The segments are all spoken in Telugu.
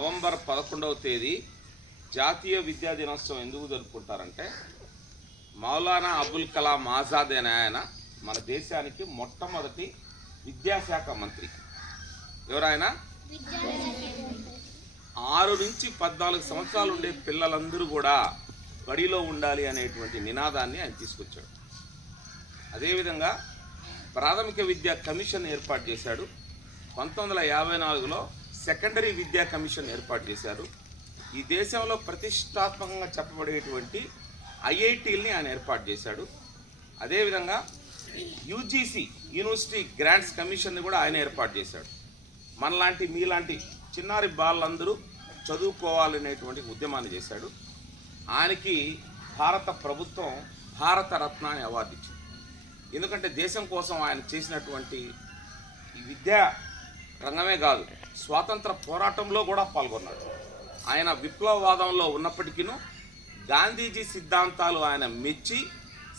నవంబర్ పదకొండవ తేదీ జాతీయ విద్యా దినోత్సవం ఎందుకు జరుపుకుంటారంటే మౌలానా అబుల్ కలాం ఆజాద్ అనే ఆయన మన దేశానికి మొట్టమొదటి విద్యాశాఖ మంత్రి. ఎవరైనా ఆరు నుంచి పద్నాలుగు సంవత్సరాలు ఉండే పిల్లలందరూ కూడా బడిలో ఉండాలి అనేటువంటి నినాదాన్ని ఆయన తీసుకొచ్చాడు. అదేవిధంగా ప్రాథమిక విద్యా కమిషన్ ఏర్పాటు చేశాడు. పంతొమ్మిది వందల యాభై నాలుగులో సెకండరీ విద్యా కమిషన్ ఏర్పాటు చేశారు. ఈ దేశంలో ప్రతిష్టాత్మకంగా చెప్పబడేటువంటి ఐఐటీల్ని ఆయన ఏర్పాటు చేశాడు. అదేవిధంగా యూజీసీ యూనివర్సిటీ గ్రాంట్స్ కమిషన్ని కూడా ఆయన ఏర్పాటు చేశాడు. మనలాంటి మీలాంటి చిన్నారి బాలందరూ చదువుకోవాలనేటువంటి ఉద్యమాన్ని చేశాడు. ఆయనకి భారత ప్రభుత్వం భారత రత్న అని అవార్డు ఇచ్చింది. ఎందుకంటే దేశం కోసం ఆయన చేసినటువంటి విద్యా రంగమే కాదు స్వాతంత్ర పోరాటంలో కూడా పాల్గొన్నాడు. ఆయన విప్లవవాదంలో ఉన్నప్పటికీ గాంధీజీ సిద్ధాంతాలు ఆయన మెచ్చి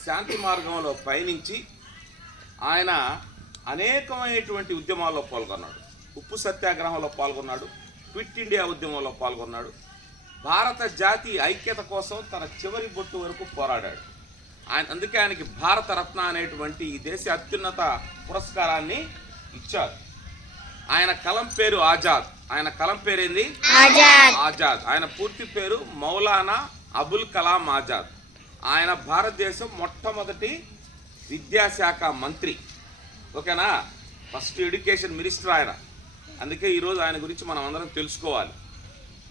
శాంతి మార్గంలో పయనించి ఆయన అనేకమైనటువంటి ఉద్యమాల్లో పాల్గొన్నాడు. ఉప్పు సత్యాగ్రహంలో పాల్గొన్నాడు క్విట్ ఇండియా ఉద్యమంలో పాల్గొన్నాడు. భారత జాతి ఐక్యత కోసం తన చివరి బొట్టు వరకు పోరాడాడు. ఆయన అందుకే ఆయనకి భారత రత్న అనేటువంటి ఈ దేశ అత్యున్నత పురస్కారాన్ని ఇచ్చారు. ఆయన కలం పేరు ఆజాద్. ఆయన కలం పేరేంది? ఆజాద్. ఆయన పూర్తి పేరు మౌలానా అబుల్ కలాం ఆజాద్. ఆయన భారతదేశం మొట్టమొదటి విద్యాశాఖ మంత్రి. ఓకేనా? ఫస్ట్ ఎడ్యుకేషన్ మినిస్టర్ ఆయన. అందుకే ఈరోజు ఆయన గురించి మనం అందరం తెలుసుకోవాలి.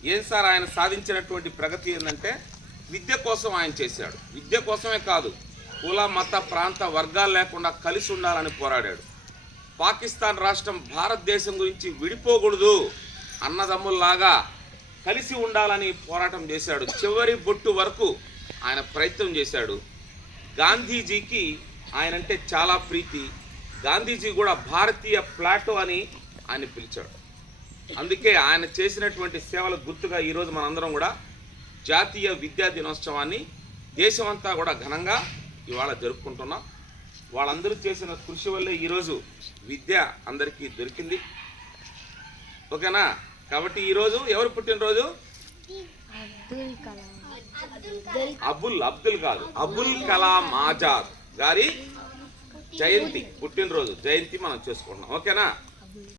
ఏం సార్ ఆయన సాధించినటువంటి ప్రగతి ఏంటంటే విద్య కోసం ఆయన చేశాడు. విద్య కోసమే కాదు కుల మత ప్రాంత వర్గాలు లేకుండా కలిసి ఉండాలని పోరాడాడు. పాకిస్తాన్ రాష్ట్రం భారతదేశం గురించి విడిపోకూడదు అన్నదమ్ముల్లాగా కలిసి ఉండాలని పోరాటం చేశాడు. చివరి బొట్టు వరకు ఆయన ప్రయత్నం చేశాడు. గాంధీజీకి ఆయన అంటే చాలా ప్రీతి. గాంధీజీ కూడా భారతీయ ప్లాటో అని ఆయన పిలిచాడు. అందుకే ఆయన చేసినటువంటి సేవల గుర్తుగా ఈరోజు మనందరం కూడా జాతీయ విద్యా దినోత్సవాన్ని దేశమంతా కూడా ఘనంగా ఇవాళ జరుపుకుంటున్నాం. వాళ్ళందరూ చేసిన కృషి వల్లే ఈరోజు విద్య అందరికీ దొరికింది. ఓకేనా? కాబట్టి ఈరోజు ఎవరు పుట్టినరోజు? అబుల్ అబ్దుల్ కాదు. అబుల్ కలాం ఆజాద్ గారి జయంతి పుట్టినరోజు జయంతి మనం చేసుకుంటున్నాం. ఓకేనా?